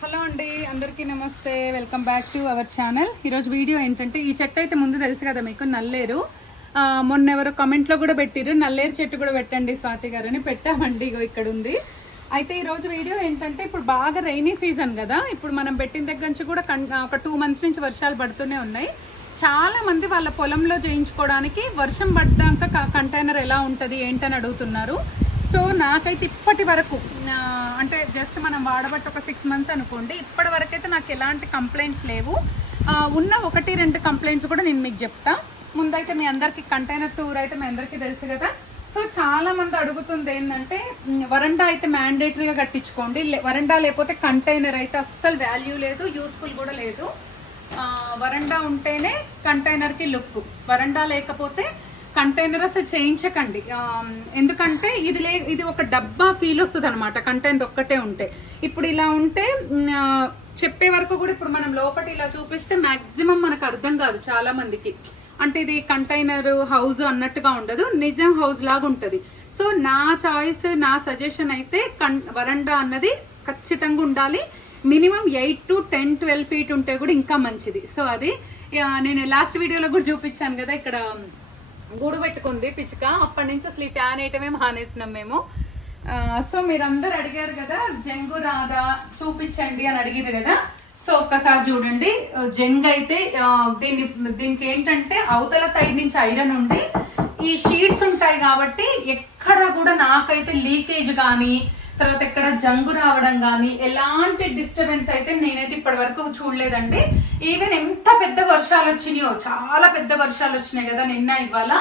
Hello అండి అందరికీ నమస్తే. Welcome back to our channel ఈరోజు వీడియో ఏంటంటే ఈ చెట్టు అయితే ముందు తెలుసు కదా మీకు నల్లేరు. మొన్న ఎవరు కమెంట్లో కూడా పెట్టిరు నల్లేరు చెట్టు కూడా పెట్టండి స్వాతి గారు అని పెట్టామండి ఇక్కడ ఉంది అయితే ఈ రోజు వీడియో ఏంటంటే ఇప్పుడు బాగా రైనీ సీజన్ కదా. ఇప్పుడు మనం పెట్టిన దగ్గర నుంచి కూడా కన్- ఒక టూ మంత్స్ నుంచి వర్షాలు పడుతూనే ఉన్నాయి. చాలామంది వాళ్ళ పొలంలో చేయించుకోవడానికి వర్షం పడ్డాక కంటైనర్ ఎలా ఉంటుంది ఏంటని అడుగుతున్నారు. సో నాకైతే ఇప్పటి వరకు అంటే జస్ట్ మనం వాడబట్టి ఒక సిక్స్ మంత్స్ అనుకోండి ఇప్పటి వరకైతే నాకు ఎలాంటి కంప్లైంట్స్ లేవు. ఉన్న ఒకటి రెండు కంప్లైంట్స్ కూడా నేను మీకు చెప్తా. ముందైతే మీ అందరికి కంటైనర్ టూర్ అయితే మీ అందరికీ తెలుసు కదా. సో చాలామంది అడుగుతుంది ఏంటంటే వరండా అయితే మ్యాండేటరీగా కట్టించుకోండి లే- వరండా లేకపోతే కంటైనర్ అయితే అస్సలు వాల్యూ లేదు యూస్ఫుల్ కూడా లేదు. వరండా ఉంటేనే కంటైనర్కి లుక్. వరండా లేకపోతే కంటైనర్ అసలు చేయించకండి. ఎందుకంటే ఇది లే ఇది ఒక డబ్బా ఫీల్ వస్తుంది అనమాట కంటైనర్ ఒక్కటే ఉంటే. ఇప్పుడు ఇలా ఉంటే చెప్పే వరకు కూడా ఇప్పుడు మనం లోపల ఇలా చూపిస్తే మ్యాక్సిమం మనకు అర్థం కాదు చాలా మందికి అంటే ఇది కంటైనర్ హౌస్ అన్నట్టుగా ఉండదు. నిజం హౌస్ లాగా ఉంటుంది. సో నా చాయిస్ నా సజెషన్ అయితే కన్ వరండా అన్నది ఖచ్చితంగా ఉండాలి. Minimum eight to ten twelve feet ఉంటే కూడా ఇంకా మంచిది. సో అది నేను లాస్ట్ వీడియోలో కూడా చూపించాను కదా ఇక్కడ గూడు పెట్టుకుంది పిచ్చుక. అప్పటి నుంచి అసలు ఈ ఫ్యాన్ వేయటమే మానేసినాం మేము. సో మీరందరూ అడిగారు కదా జంగు రాదా చూపించండి అని అడిగారు కదా. సో ఒక్కసారి చూడండి. జంగ్ అయితే దీన్ని దీని దీనికి ఏంటంటే అవతల సైడ్ నుంచి ఐరన్ ఉండి ఈ షీట్స్ ఉంటాయి కాబట్టి ఎక్కడ కూడా నాకైతే లీకేజ్ కానీ తర్వాత ఎక్కడ జంగు రావడం కానీ ఎలాంటి డిస్టర్బెన్స్ అయితే నేనైతే ఇప్పటి వరకు చూడలేదండి. ఈవెన్ ఎంత పెద్ద వర్షాలు వచ్చినాయో చాలా పెద్ద వర్షాలు వచ్చినాయి కదా నిన్న ఇవాళ.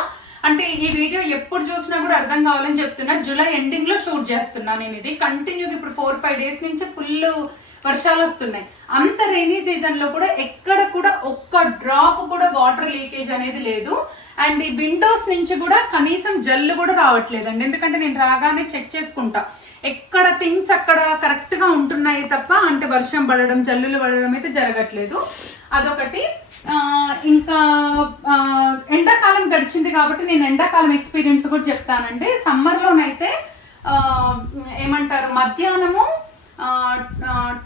అంటే ఈ వీడియో ఎప్పుడు చూసినా కూడా అర్థం కావాలని చెప్తున్నా. జూలై ఎండింగ్లో షూట్ చేస్తున్నా నేను ఇది కంటిన్యూ ఇప్పుడు ఫోర్ ఫైవ్ డేస్ నుంచి ఫుల్ వర్షాలు వస్తున్నాయి. అంత రెయినీ సీజన్లో కూడా ఎక్కడ కూడా ఒక్క డ్రాప్ కూడా వాటర్ లీకేజ్ అనేది లేదు. అండ్ ఈ విండోస్ నుంచి కూడా కనీసం జల్లు కూడా రావట్లేదండి. ఎందుకంటే నేను రాగానే చెక్ చేసుకుంటా. ఎక్కడ థింగ్స్ అక్కడ కరెక్ట్గా ఉంటున్నాయి తప్ప అంటే వర్షం పడడం జల్లులు పడడం అయితే జరగట్లేదు. అదొకటి. ఇంకా ఎండాకాలం గడిచింది కాబట్టి నేను ఎండాకాలం ఎక్స్పీరియన్స్ కూడా చెప్తానండి. సమ్మర్లోనైతే ఏమంటారు మధ్యాహ్నము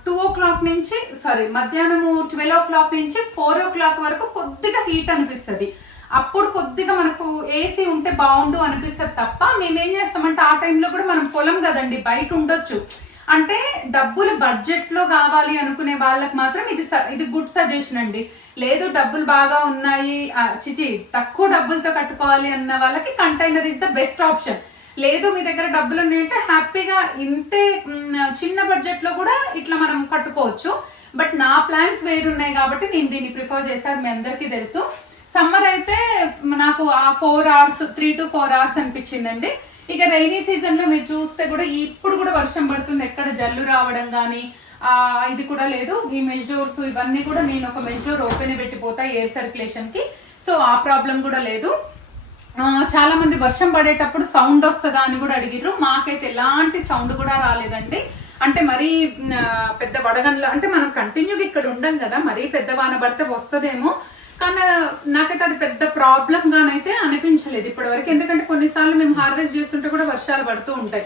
టూ ఓ క్లాక్ నుంచి సారీ మధ్యాహ్నము ట్వెల్వ్ ఓ క్లాక్ నుంచి ఫోర్ ఓ క్లాక్ వరకు కొద్దిగా హీట్ అనిపిస్తుంది. అప్పుడు కొద్దిగా మనకు ఏసీ ఉంటే బాగుండు అనిపిస్తుంది తప్ప మేమేం చేస్తామంటే ఆ టైంలో కూడా మనం పొలం కదండి బయట ఉండొచ్చు. అంటే డబ్బులు బడ్జెట్లో కావాలి అనుకునే వాళ్ళకి మాత్రం ఇది స- ఇది గుడ్ సజెషన్ అండి. లేదు డబ్బులు బాగా ఉన్నాయి చిచి తక్కువ డబ్బులతో కట్టుకోవాలి అన్న వాళ్ళకి container is the best option లేదు మీ దగ్గర డబ్బులు ఉన్నాయంటే హ్యాపీగా ఇంతే చిన్న బడ్జెట్లో కూడా ఇట్లా మనం కట్టుకోవచ్చు. బట్ నా ప్లాన్స్ వేరున్నాయి కాబట్టి నేను దీన్ని ప్రిఫర్ చేశాను మీ అందరికీ తెలుసు. సమ్మర్ అయితే నాకు ఆ four hours three to four hours అనిపించిందండి. ఇక రైనీ సీజన్లో మీరు చూస్తే కూడా ఇప్పుడు కూడా వర్షం పడుతుంది. ఎక్కడ జల్లు రావడం కానీ ఆ ఇది కూడా లేదు. ఈ మెజ్ డోర్స్ ఇవన్నీ కూడా నేను ఒక మెజ్ డోర్ ఓపెన్ పెట్టిపోతా ఎయిర్ సర్క్యులేషన్కి. సో ఆ ప్రాబ్లం కూడా లేదు. చాలా మంది వర్షం పడేటప్పుడు సౌండ్ వస్తుందా అని కూడా అడిగిర్రు. మాకైతే ఎలాంటి సౌండ్ కూడా రాలేదండి. అంటే మరీ పెద్ద వడగండ్ల అంటే మనం కంటిన్యూగా ఇక్కడ ఉండం కదా మరీ పెద్ద వాన పడితే వస్తుందేమో. కానీ నాకైతే అది పెద్ద ప్రాబ్లం గానైతే అనిపించలేదు ఇప్పటి వరకు ఎందుకంటే కొన్నిసార్లు మేము హార్వెస్ట్ చేస్తుంటే కూడా వర్షాలు పడుతూ ఉంటాయి.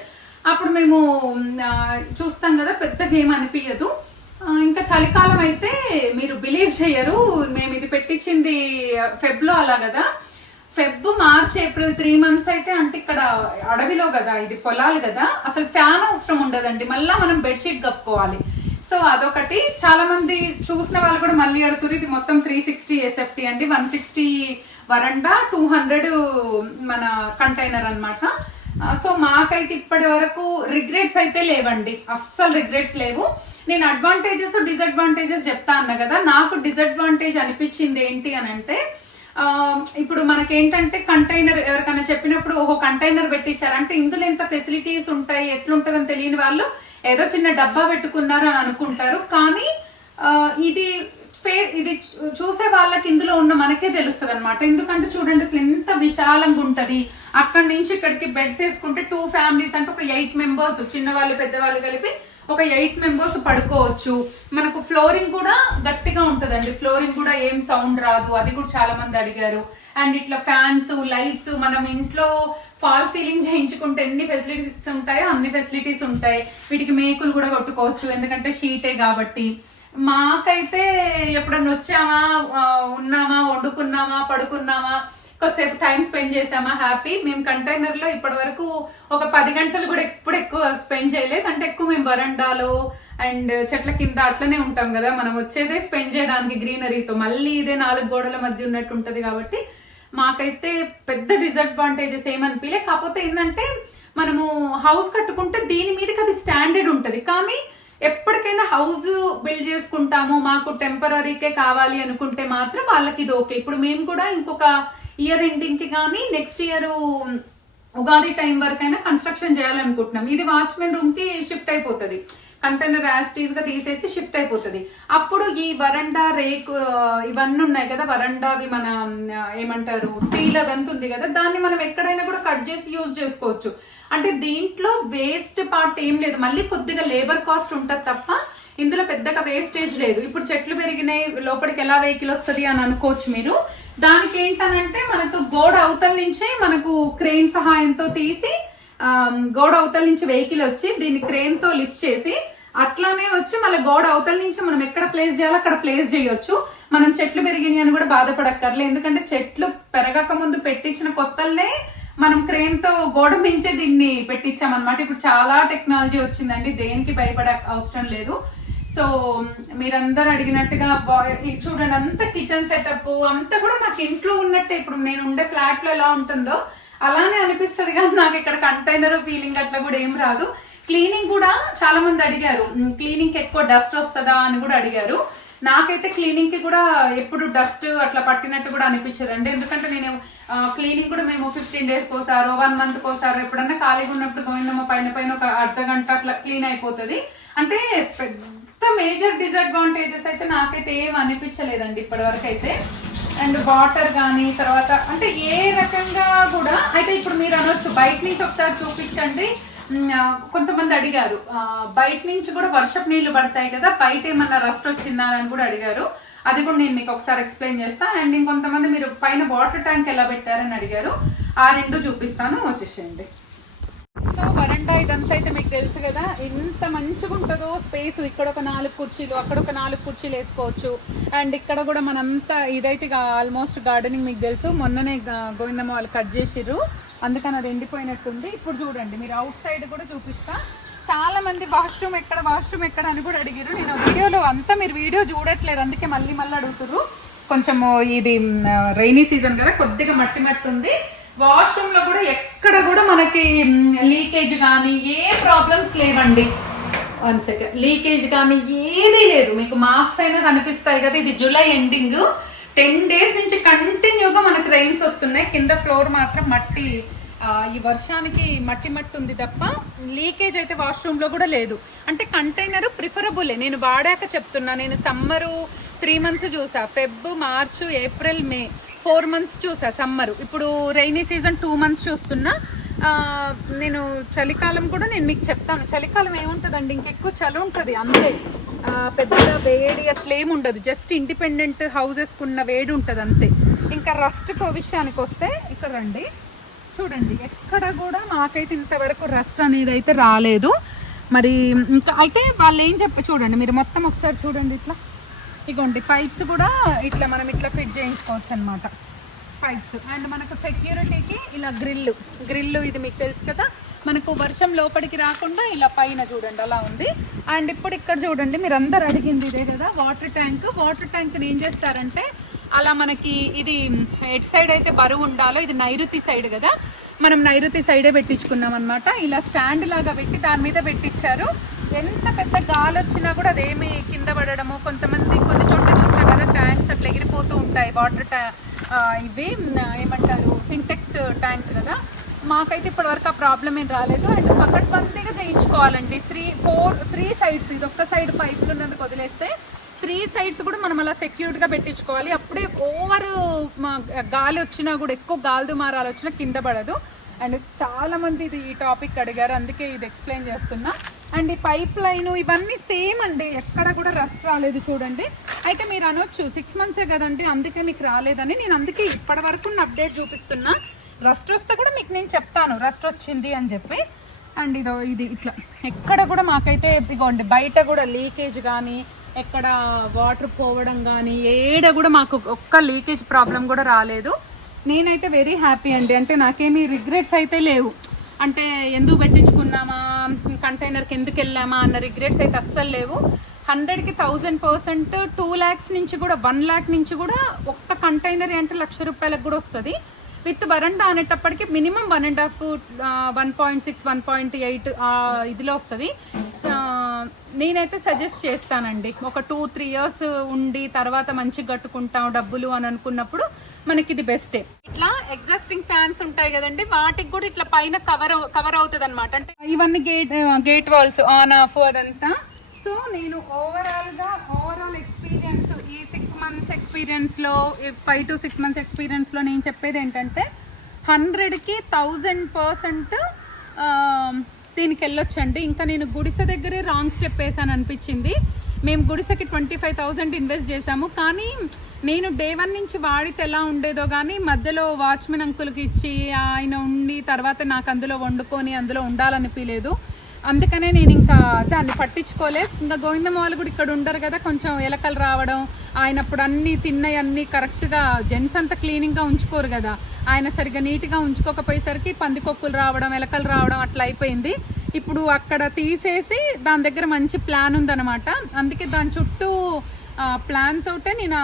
అప్పుడు మేము చూస్తాం కదా పెద్దగా ఏం అనిపించదు ఇంకా చలికాలం అయితే మీరు బిలీవ్ చేయరు. మేము ఇది పెట్టించింది ఫెబ్లో అలా కదా. Feb March April three months అయితే అంటే ఇక్కడ అడవిలో కదా ఇది పొలాలు కదా. అసలు ఫ్యాన్ అవసరం ఉండదండి. మళ్ళా మనం బెడ్షీట్ కప్పుకోవాలి. సో అదొకటి. చాలా మంది చూసిన వాళ్ళు కూడా మళ్ళీ అడుగుతారు ఇది మొత్తం త్రీ సిక్స్టీ ఎస్ఎఫ్టీ అండి. వన్ సిక్స్టీ వరండా టూ హండ్రెడ్ మన కంటైనర్ అనమాట సో మాకైతే ఇప్పటి వరకు రిగ్రెట్స్ అయితే లేవండి. అస్సలు రిగ్రెట్స్ లేవు. నేను అడ్వాంటేజెస్ డిసడ్వాంటేజెస్ చెప్తా అన్నా కదా నాకు డిసడ్వాంటేజ్ అనిపించింది ఏంటి అని అంటే ఇప్పుడు మనకేంటంటే కంటైనర్ ఎవరికైనా చెప్పినప్పుడు ఓహో కంటైనర్ పెట్టించారంటే ఇందులో ఎంత ఫెసిలిటీస్ ఉంటాయి ఎట్లుంటుందని తెలియని వాళ్ళు ఏదో చిన్న డబ్బా పెట్టుకున్నారు అని అనుకుంటారు. కానీ ఇది ఫే ఇది చూసే వాళ్ళకి ఇందులో ఉన్న మనకే తెలుస్తుంది అనమాట ఎందుకంటే చూడండి అసలు ఎంత విశాలంగా ఉంటుంది. అక్కడి నుంచి ఇక్కడికి బెడ్స్ వేసుకుంటే టూ ఫ్యామిలీస్ అంటే ఒక ఎయిట్ మెంబర్స్ చిన్నవాళ్ళు పెద్దవాళ్ళు కలిపి ఒక ఎయిట్ మెంబర్స్ పడుకోవచ్చు. మనకు ఫ్లోరింగ్ కూడా గట్టిగా ఉంటుందండి. ఫ్లోరింగ్ కూడా ఏం సౌండ్ రాదు. అది కూడా చాలా మంది అడిగారు. అండ్ ఇట్లా ఫ్యాన్స్ లైట్స్ మనం ఇంట్లో ఫాల్ సీలింగ్ చేయించుకుంటే ఎన్ని ఫెసిలిటీస్ ఉంటాయో అన్ని ఫెసిలిటీస్ ఉంటాయి. వీటికి మేకులు కూడా కొట్టుకోవచ్చు. ఎందుకంటే షీటే కాబట్టి. మాకైతే ఎప్పుడన్నా వచ్చామా? ఉన్నామా? వండుకున్నామా? పడుకున్నామా? కొద్దిసేపు టైం స్పెండ్ చేసామా హ్యాపీ. మేము కంటైనర్లో ఇప్పటి వరకు ఒక పది గంటలు కూడా ఎప్పుడు ఎక్కువ స్పెండ్ చేయలేదు. అంటే ఎక్కువ మేము వరండాలో అండ్ చెట్ల కింద అట్లనే ఉంటాం కదా. మనం వచ్చేదే స్పెండ్ చేయడానికి గ్రీనరీతో. మళ్ళీ ఇదే నాలుగు గోడల మధ్య ఉన్నట్టు ఉంటది కాబట్టి మాకైతే పెద్ద డిసడ్వాంటేజెస్ ఏమనిపించలే కాకపోతే ఏంటంటే మనము హౌస్ కట్టుకుంటే దీని మీదకి అది స్టాండర్డ్ ఉంటుంది. కానీ ఎప్పటికైనా హౌస్ బిల్డ్ చేసుకుంటాము మాకు టెంపరీకే కావాలి అనుకుంటే మాత్రం వాళ్ళకి ఇది ఓకే ఇప్పుడు మేము కూడా ఇంకొక ఇయర్ ఎండింగ్కి కానీ నెక్స్ట్ ఇయర్ ఉగాది టైం వరకైనా కన్స్ట్రక్షన్ చేయాలనుకుంటున్నాం. ఇది వాచ్మెన్ రూమ్కి షిఫ్ట్ అయిపోతుంది. కంటైనర్ యాస్టీస్గా తీసేసి షిఫ్ట్ అయిపోతుంది. అప్పుడు ఈ వరండా రేకు ఇవన్నీ ఉన్నాయి కదా వరండావి మన ఏమంటారు స్టీల్ అదంతా ఉంది కదా దాన్ని మనం ఎక్కడైనా కూడా కట్ చేసి యూజ్ చేసుకోవచ్చు. అంటే దీంట్లో వేస్ట్ పార్ట్ ఏం లేదు. మళ్ళీ కొద్దిగా లేబర్ కాస్ట్ ఉంటుంది తప్ప ఇందులో పెద్దగా వేస్టేజ్ లేదు. ఇప్పుడు చెట్లు పెరిగినాయి లోపలికి ఎలా వెహికల్ వస్తుంది అని అనుకోవచ్చు మీరు. దానికి ఏంటనంటే మనకు గోడ అవతల నుంచే మనకు క్రెయిన్ సహాయంతో తీసి గోడ అవతల నుంచి వెహికల్ వచ్చి దీన్ని క్రేన్తో లిఫ్ట్ చేసి అట్లానే వచ్చి మళ్ళీ గోడ అవతల నుంచి మనం ఎక్కడ ప్లేస్ చేయాలో అక్కడ ప్లేస్ చేయొచ్చు. మనం చెట్లు పెరిగినాయి అని కూడా బాధపడక్కర్లే. ఎందుకంటే చెట్లు పెరగక ముందు పెట్టించిన కొత్తల్నే మనం క్రేన్తో గోడ మించే దీన్ని పెట్టించామన్నమాట. ఇప్పుడు చాలా టెక్నాలజీ వచ్చిందండి. దేనికి భయపడ అవసరం లేదు. సో మీరందరూ అడిగినట్టుగా చూడండి అంత కిచెన్ సెటప్ అంతా కూడా నాకు ఇంట్లో ఉన్నట్టే. ఇప్పుడు నేను ఉండే ఫ్లాట్లో ఎలా ఉంటుందో అలానే అనిపిస్తుంది కానీ నాకు ఇక్కడ కంటైనర్ ఫీలింగ్ అట్లా కూడా ఏం రాదు. క్లీనింగ్ కూడా చాలా మంది అడిగారు క్లీనింగ్ ఎక్కువ డస్ట్ వస్తుందా? అని కూడా అడిగారు. నాకైతే క్లీనింగ్కి కూడా ఎప్పుడు డస్ట్ అట్లా పట్టినట్టు కూడా అనిపించదండి. ఎందుకంటే నేను క్లీనింగ్ కూడా మేము ఫిఫ్టీన్ డేస్ కోసారో వన్ మంత్ కోసారో ఎప్పుడన్నా ఖాళీగా ఉన్నప్పుడు గోవిందమ్మ పైన పైన ఒక అర్ధ గంట అట్లా క్లీన్ అయిపోతుంది. అంటే పెద్ద మేజర్ డిసడ్వాంటేజెస్ అయితే నాకైతే ఏం అనిపించలేదండి ఇప్పటివరకు అయితే. అండ్ వాటర్ కానీ తర్వాత అంటే ఏ రకంగా కూడా అయితే ఇప్పుడు మీరు అనొచ్చు బయట నుంచి ఒకసారి చూపించండి. కొంతమంది అడిగారు బయట నుంచి కూడా వర్షపు నీళ్ళు పడతాయి కదా బయట ఏమన్నా రస్ట్ వచ్చిందా అని కూడా అడిగారు. అది కూడా నేను మీకు ఒకసారి ఎక్స్ప్లెయిన్ చేస్తా. అండ్ ఇంకొంతమంది మీరు పైన వాటర్ ట్యాంక్ ఎలా పెట్టారని అడిగారు. ఆ రెండు చూపిస్తాను. వచ్చేసేయండి. వరండా ఇదంతా అయితే మీకు తెలుసు కదా. ఎంత మంచిగా ఉంటుందో స్పేస్. ఇక్కడ ఒక నాలుగు కుర్చీలు అక్కడ ఒక నాలుగు కుర్చీలు వేసుకోవచ్చు. అండ్ ఇక్కడ కూడా మనంతా ఇదైతే ఆల్మోస్ట్ గార్డెనింగ్ మీకు తెలుసు. మొన్ననే గోవిందమ్మ వాళ్ళు కట్ చేసిర్రు. అందుకని అది ఎండిపోయినట్టుంది. ఇప్పుడు చూడండి మీరు అవుట్ సైడ్ కూడా చూపిస్తా. చాలా మంది వాష్రూమ్ ఎక్కడ వాష్రూమ్ ఎక్కడ అని కూడా అడిగారు నేను వీడియోలో అంతా మీరు వీడియో చూడట్లేదు. అందుకే మళ్ళీ మళ్ళీ అడుగుతుర్రు. కొంచెము ఇది రైనీ సీజన్ కదా కొద్దిగా మట్టి మట్టి ఉంది. వాష్రూమ్లో కూడా ఎక్కడ కూడా మనకి లీకేజ్ కానీ ఏ ప్రాబ్లమ్స్ లేవండి. One second. లీకేజ్ కానీ ఏదీ లేదు. మీకు మార్క్స్ అయినా కనిపిస్తాయి కదా ఇది జూలై ఎండింగ్. టెన్ డేస్ నుంచి కంటిన్యూగా మనకి రైన్స్ వస్తున్నాయి. కింద ఫ్లోర్ మాత్రం మట్టి ఈ వర్షానికి మట్టి మట్టి ఉంది తప్ప లీకేజ్ అయితే వాష్రూమ్లో కూడా లేదు. అంటే కంటైనర్ ప్రిఫరబులే. నేను వాడాక చెప్తున్నా. నేను సమ్మరు త్రీ మంత్స్ చూసా. Feb March April May. Four months చూసా సమ్మర్. ఇప్పుడు రైనీ సీజన్ టూ మంత్స్ చూస్తున్నా. నేను చలికాలం కూడా నేను మీకు చెప్తాను. చలికాలం ఏముంటుందండి? ఇంకెక్కువ చలి ఉంటుంది అంతే. పెద్దగా పెద్ద వేడి అట్లా ఏమి ఉండదు. జస్ట్ ఇండిపెండెంట్ హౌజెస్కి ఉన్న వేడి ఉంటుంది అంతే. ఇంకా రస్ట్ విషయానికి వస్తే ఇక్కడ రండి. చూడండి ఎక్కడ కూడా మాకైతే ఇంతవరకు రస్ట్ అనేది అయితే రాలేదు. మరి ఇంకా అయితే వాళ్ళు ఏం చెప్ప చూడండి మీరు మొత్తం ఒకసారి చూడండి ఇట్లా. ఇగోండి పైప్స్ కూడా ఇట్లా మనం ఇట్లా ఫిట్ చేయించుకోవచ్చు అనమాట పైప్స్ అండ్ మనకు సెక్యూరిటీకి ఇలా గ్రిల్ గ్రిల్ ఇది మీకు తెలుసు కదా. మనకు వర్షం లోపలికి రాకుండా ఇలా పైన చూడండి అలా ఉంది. అండ్ ఇప్పుడు ఇక్కడ చూడండి మీరు అందరు అడిగింది ఇదే కదా వాటర్ ట్యాంక్ వాటర్ ట్యాంక్ ఏం చేస్తారంటే అలా మనకి ఇది ఎడ్ సైడ్ అయితే బరువు ఉండాలో ఇది నైరుతి సైడ్ కదా. మనం నైరుతి సైడే పెట్టించుకున్నాం అనమాట ఇలా స్టాండ్ లాగా పెట్టి దాని మీద పెట్టించారు. ఎంత పెద్ద గాలి వచ్చినా కూడా అదేమి కింద పడడము కొంతమంది కొన్ని చోట్ల చూస్తాం కదా ట్యాంక్స్ అట్లా ఎగిరిపోతూ ఉంటాయి వాటర్ ట్యా ఇవి ఏమంటారు సింటెక్స్ ట్యాంక్స్ కదా. మాకైతే ఇప్పటి వరకు ఆ ప్రాబ్లం ఏం రాలేదు. అండ్ పకడ్బందీగా చేయించుకోవాలండి. త్రీ ఫోర్ త్రీ సైడ్స్ ఇది ఒక్క సైడ్ పైపులు ఉన్నందుకు వదిలేస్తే త్రీ సైడ్స్ కూడా మనం అలా సెక్యూర్డ్గా పెట్టించుకోవాలి. అప్పుడే ఓవర్ గాలి వచ్చినా కూడా ఎక్కువ గాలి దుమారాలు వచ్చినా కింద పడదు. అండ్ చాలామంది ఇది ఈ టాపిక్ అడిగారు అందుకే ఇది ఎక్స్ప్లెయిన్ చేస్తున్నా. అండ్ ఈ పైప్ లైన్ ఇవన్నీ సేమ్ అండి. ఎక్కడ కూడా రస్ట్ రాలేదు చూడండి. అయితే మీరు అనొచ్చు సిక్స్ మంత్సే కదండి అందుకే మీకు రాలేదని. నేను అందుకే ఇప్పటి వరకు అప్డేట్ చూపిస్తున్నా. రస్ట్ వస్తే కూడా మీకు నేను చెప్తాను రస్ట్ వచ్చింది అని చెప్పి. అండ్ ఇదో ఇది ఇట్లా. ఎక్కడ కూడా మాకైతే ఇగోండి బయట కూడా లీకేజ్ కానీ ఎక్కడ వాటర్ పోవడం కానీ ఏడ కూడా మాకు ఒక్క లీకేజ్ ప్రాబ్లం కూడా రాలేదు. నేనైతే వెరీ హ్యాపీ అండి. అంటే నాకేమీ రిగ్రెట్స్ అయితే లేవు. అంటే ఎందుకు పెట్టించుకున్నామా? కంటైనర్కి ఎందుకు వెళ్ళామా అన్న రిగ్రెట్స్ అయితే అస్సలు లేవు. హండ్రెడ్కి థౌజండ్ పర్సెంట్ టూ ల్యాక్స్ నుంచి కూడా వన్ ల్యాక్ నుంచి కూడా ఒక్క కంటైనర్ అంటే లక్ష రూపాయలకు కూడా వస్తుంది. విత్ వరండా అనేటప్పటికి minimum one and half one point six one point eight ఇదిలో వస్తుంది. నేనైతే సజెస్ట్ చేస్తానండి. ఒక టూ త్రీ ఇయర్స్ ఉండి తర్వాత మంచిగా కట్టుకుంటాం డబ్బులు అని అనుకున్నప్పుడు మనకి ఇది బెస్టే ఇట్లా ఎగ్జాస్టింగ్ ఫ్యాన్స్ ఉంటాయి కదండి వాటికి కూడా ఇట్లా పైన కవర్ కవర్ అవుతుంది అనమాట అంటే ఇవన్నీ gate gate walls on off అదంతా. సో నేను ఓవరాల్గా ఓవరాల్ ఎక్స్పీరియన్స్ ఈ సిక్స్ మంత్స్ ఎక్స్పీరియన్స్లో ఫైవ్ టు సిక్స్ మంత్స్ ఎక్స్పీరియన్స్లో నేను చెప్పేది ఏంటంటే హండ్రెడ్కి థౌజండ్ పర్సెంట్ దీనికి వెళ్ళొచ్చండి. ఇంకా నేను గుడిసె దగ్గరే రాంగ్ స్టెప్ వేసాను అనిపించింది. మేము గుడిసెకి ట్వంటీ ఫైవ్ థౌసండ్ ఇన్వెస్ట్ చేసాము కానీ నేను డే వన్ నుంచి వాడితే ఎలా ఉండేదో కానీ మధ్యలో వాచ్మెన్ అంకుల్కి ఇచ్చి ఆయన ఉండి తర్వాత నాకు అందులో వండుకొని అందులో ఉండాలనిపించలేదు అందుకనే నేను ఇంకా దాన్ని పట్టించుకోలేదు. ఇంకా గోవిందమ్మ వాళ్ళు కూడా ఇక్కడ ఉండరు కదా కొంచెం ఎలకలు రావడం ఆయన అప్పుడు అన్నీ తిన్నవి అన్నీ కరెక్ట్గా జెంట్స్ అంతా క్లీనింగ్గా ఉంచుకోరు కదా. ఆయన సరిగ్గా నీట్గా ఉంచుకోకపోయేసరికి పందికొక్కులు రావడం ఎలకలు రావడం అట్లా అయిపోయింది. ఇప్పుడు అక్కడ తీసేసి దాని దగ్గర మంచి ప్లాన్ ఉందన్నమాట. అందుకే దాని చుట్టూ ప్లాన్ తోటే నేను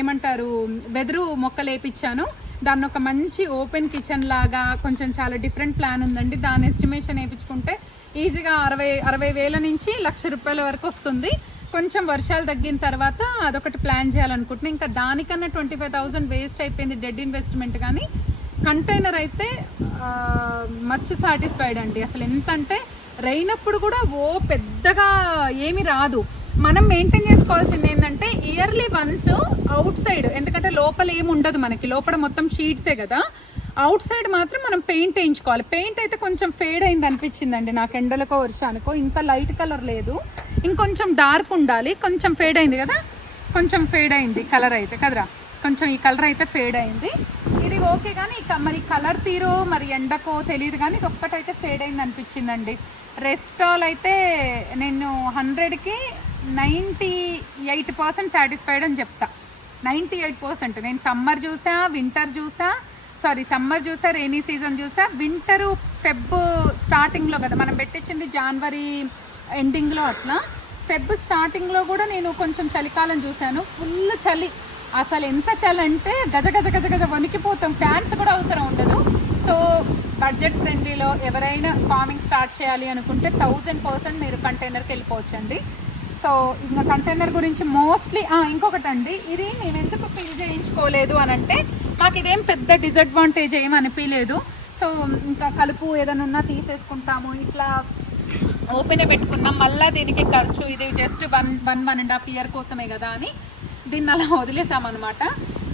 ఏమంటారు వెదురు మొక్కలు వేపించాను. దాన్ని ఒక మంచి ఓపెన్ కిచెన్ లాగా కొంచెం చాలా డిఫరెంట్ ప్లాన్ ఉందండి. దాని ఎస్టిమేషన్ వేయించుకుంటే ఈజీగా అరవై అరవై వేల నుంచి లక్ష రూపాయల వరకు వస్తుంది. కొంచెం వర్షాలు తగ్గిన తర్వాత అదొకటి ప్లాన్ చేయాలనుకుంటున్నాను ఇంకా దానికన్నా ట్వంటీ ఫైవ్ థౌసండ్ వేస్ట్ అయిపోయింది డెడ్ ఇన్వెస్ట్మెంట్ కానీ కంటైనర్ అయితే మచ్ సాటిస్ఫైడ్ అండి. అసలు ఎంత అంటే రైనప్పుడు కూడా ఓ పెద్దగా ఏమి రాదు. మనం మెయింటైన్ చేసుకోవాల్సింది ఏంటంటే ఇయర్లీ వన్స్ అవుట్ సైడ్ ఎందుకంటే లోపల ఏమి ఉండదు మనకి. లోపల మొత్తం షీట్సే కదా. అవుట్ సైడ్ మాత్రం మనం పెయింట్ వేయించుకోవాలి. పెయింట్ అయితే కొంచెం ఫేడ్ అయింది అనిపించిందండి. నాకు ఎండలకో వర్షానికో ఇంత లైట్ కలర్ లేదు. ఇంకొంచెం డార్క్ ఉండాలి. కొంచెం ఫేడ్ అయింది కదా. కొంచెం ఫేడ్ అయింది కలర్ అయితే. కదరా? కొంచెం ఈ కలర్ అయితే ఫేడ్ అయింది. ఇది ఓకే కానీ ఇక మరి కలర్ తీరో మరి ఎండకో తెలియదు కానీ ఇది ఒక్కటైతే ఫేడ్ అయింది అనిపించిందండి. రెస్టాల్ అయితే నేను హండ్రెడ్కి నైంటీ ఎయిట్ పర్సెంట్ సాటిస్ఫైడ్ అని చెప్తా. Ninety eight percent. నేను సమ్మర్ చూసా వింటర్ చూసా సారీ సమ్మర్ చూసా రెయినీ సీజన్ చూసా. వింటరు ఫెబ్ స్టార్టింగ్లో కదా మనం పెట్టించింది జనవరి ఎండింగ్లో అట్లా. ఫెబ్ స్టార్టింగ్లో కూడా నేను కొంచెం చలికాలం చూశాను. ఫుల్ చలి. అసలు ఎంత చలి అంటే గజ గజ గజ గజ వణికిపోతాం. ఫ్యాన్స్ కూడా అవసరం ఉండదు. సో బడ్జెట్ ఫ్రెండ్లీలో ఎవరైనా ఫార్మింగ్ స్టార్ట్ చేయాలి అనుకుంటే థౌజండ్ పర్సెంట్ మీరు కంటైనర్కి వెళ్ళిపోవచ్చండి. సో ఇంకా కంటైనర్ గురించి మోస్ట్లీ ఇంకొకటి అండి ఇది మేము ఎందుకు ఫిల్ చేయించుకోలేదు అని అంటే మాకు ఇదేం పెద్ద డిసడ్వాంటేజ్ ఏం అనిపించలేదు సో ఇంకా కలుపు ఏదైనా ఉన్నా తీసేసుకుంటాము. ఇట్లా ఓపెన్ పెట్టుకున్నాం. మళ్ళీ దీనికి ఖర్చు ఇది just one one one and half year కోసమే కదా అని దీన్ని అలా వదిలేసామన్నమాట.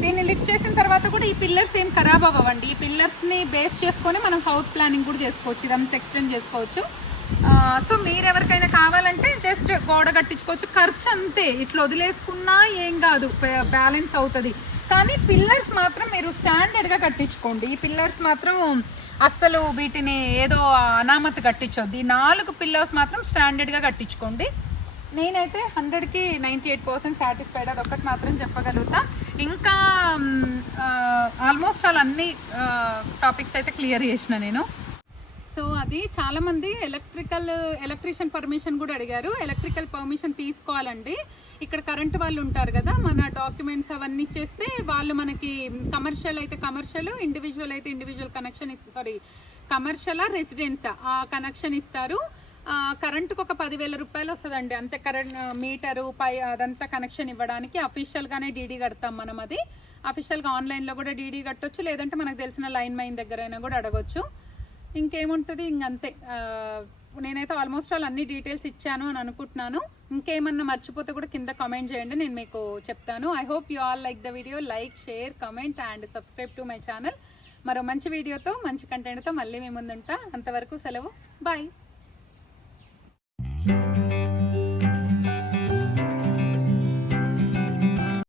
దీన్ని లిఫ్ట్ చేసిన తర్వాత కూడా ఈ పిల్లర్స్ ఏం ఖరాబ్ అవ్వండి ఈ పిల్లర్స్ని బేస్ చేసుకొని మనం హౌస్ ప్లానింగ్ కూడా చేసుకోవచ్చు. ఇదంతా ఎక్స్టెండ్ చేసుకోవచ్చు. సో మీరు ఎవరికైనా కావాలంటే జస్ట్ గోడ కట్టించుకోవచ్చు. ఖర్చు అంతే. ఇట్లా వదిలేసుకున్నా ఏం కాదు. బ్యాలెన్స్ అవుతుంది. కానీ పిల్లర్స్ మాత్రం మీరు స్టాండర్డ్గా కట్టించుకోండి. ఈ పిల్లర్స్ మాత్రం అస్సలు వీటిని ఏదో అనామత్ కట్టించొద్దు. ఈ నాలుగు పిల్లర్స్ మాత్రం స్టాండర్డ్గా కట్టించుకోండి. నేనైతే హండ్రెడ్కి నైంటీ ఎయిట్ పర్సెంట్ సాటిస్ఫైడ్. అది ఒకటి మాత్రం చెప్పగలుగుతా. ఇంకా ఆల్మోస్ట్ ఆల్ అన్ని టాపిక్స్ అయితే క్లియర్ చేసిన నేను. సో అది చాలా మంది ఎలక్ట్రికల్ ఎలక్ట్రీషియన్ పర్మిషన్ కూడా అడిగారు. ఎలక్ట్రికల్ పర్మిషన్ తీసుకోవాలండి. ఇక్కడ కరెంట్ వాళ్ళు ఉంటారు కదా మన డాక్యుమెంట్స్ అవన్నీ ఇచ్చేస్తే వాళ్ళు మనకి కమర్షియల్ అయితే కమర్షియల్ ఇండివిజువల్ అయితే ఇండివిజువల్ కనెక్షన్ ఇస్తారు సారీ కమర్షియల్ రెసిడెన్స్ ఆ కనెక్షన్ ఇస్తారు. కరెంటుకు ఒక పదివేల రూపాయలు వస్తుందండి. అంతే కరెంట్ మీటరు పై అదంతా కనెక్షన్ ఇవ్వడానికి అఫీషియల్గానే డీడీ కడతాం మనం అది. అఫీషియల్గా ఆన్లైన్లో కూడా డీడీ కట్టొచ్చు లేదంటే మనకు తెలిసిన లైన్ మైన్ దగ్గరైనా కూడా అడగొచ్చు. ఇంకేముంటుంది? ఇంకంతే. నేనైతే ఆల్మోస్ట్ ఆల్ అన్ని డీటెయిల్స్ ఇచ్చాను అని అనుకుంటున్నాను. ఇంకేమన్నా మర్చిపోతే కూడా కింద కామెంట్ చేయండి నేను మీకు చెప్తాను. I hope you all like the video like share comment and subscribe to my channel మరో మంచి వీడియోతో మంచి కంటెంట్తో మళ్ళీ మీ ముందుంటా. అంతవరకు సెలవు. బాయ్